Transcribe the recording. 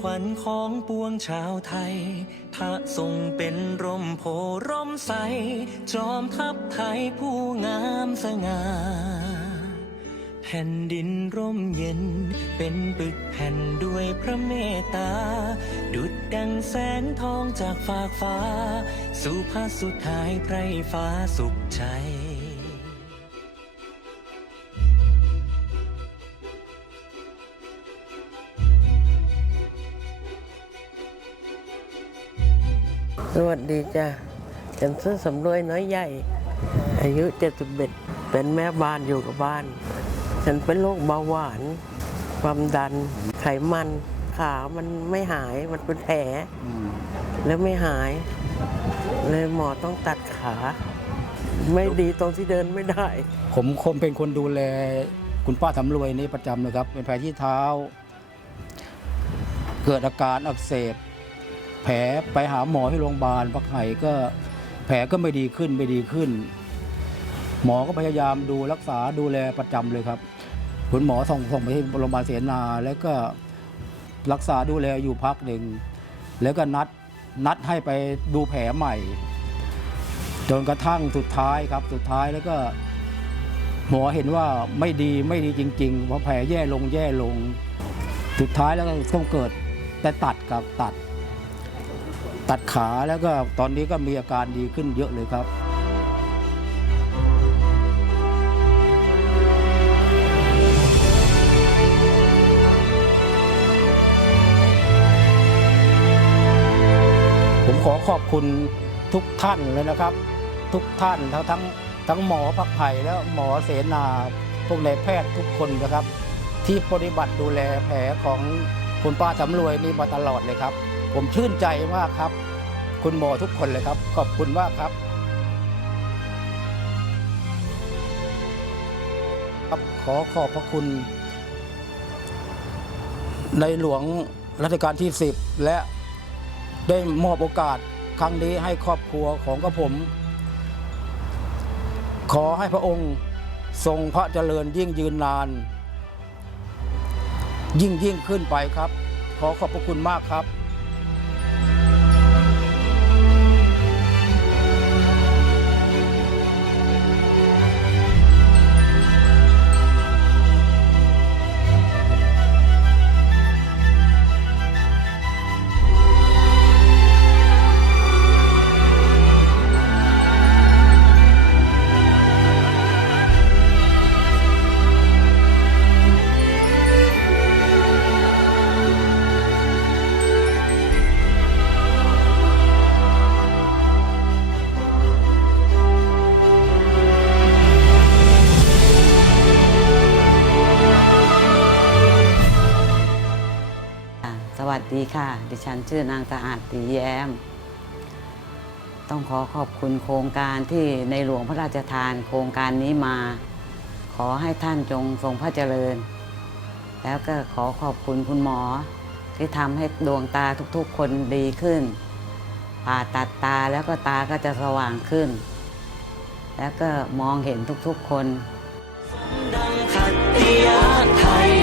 ขวัญของปวงชาวไทย พระทรงเป็นร่มโพร่มใส จอมทัพไทยผู้งามสง่า แผ่นดินร่มเย็น เป็นปึกแผ่นด้วยพระเมตตา ดุดดังแสงทองจากฟากฟ้า สู่พระสุดท้ายไพรฟ้าสุขใจ สวัสดีจ้ะฉันชื่อสำรวยน้อยใหญ่ อายุ 71 เป็นแม่บ้านอยู่กับบ้าน ฉันเป็นโรคเบาหวาน ความดัน ไขมัน ขามันไม่หาย มันเป็นแผล แล้วไม่หาย เลยหมอต้องตัดขา ไม่ดีตรงที่เดินไม่ได้ ผมคงเป็นคนดูแล คุณป้าสำรวยนี่ประจำเลยครับ เป็นแผลที่เท้า เกิดอาการอักเสบ แผลไปหาหมอที่โรงพยาบาลพักไห่ก็แผลก็ไม่ดีขึ้นไม่ดีขึ้น หมอก็พยายามดูรักษาดูแลประจำเลยครับคุณหมอส่งส่งไปที่โรงพยาบาลเสนา แล้วก็รักษาดูแลอยู่พักหนึ่ง แล้วก็นัดนัดให้ไปดูแผลใหม่ จนกระทั่งสุดท้ายครับสุดท้ายแล้วก็ หมอเห็นว่าไม่ดีไม่ดีจริงๆเพราะแผลแย่ลงแย่ลง สุดท้ายแล้วก็ต้องเกิดแต่ตัดกับตัด ตัดขาแล้วก็ตอนนี้ก็มีอาการดีขึ้นเยอะเลยครับ ผมขอขอบคุณทุกท่านเลยนะครับ ทุกท่านทั้งทั้งทั้งหมอพักไผ่แล้วหมอเสนาพวกนายแพทย์ทุกคนนะครับ ที่ปฏิบัติดูแลแผลของคุณป้าสำรวยนี่มาตลอดเลยครับ ผมชื่นใจมากครับ คุณหมอทุกคนเลยครับ ขอบคุณมากครับครับขอขอบพระคุณ ในหลวงรัชกาลที่ 10 และได้มอบโอกาสครั้งนี้ให้ครอบครัวของกระผม ขอให้พระองค์ทรงพระเจริญยิ่งยืนนาน ยิ่งยิ่งขึ้นไปครับ ขอขอบพระคุณมากครับ ดีค่ะ ดิฉันชื่อนางสะอาดตีแย้ม ต้องขอขอบคุณโครงการที่ในหลวงพระราชทานโครงการนี้มา ขอให้ท่านจงทรงพระเจริญ แล้วก็ขอขอบคุณคุณหมอ ที่ทำให้ดวงตาทุกๆ คนดีขึ้น ผ่าตัดตาแล้วก็ตาก็จะสว่างขึ้น แล้วก็มองเห็นทุกๆคนดังขัตติยาไทย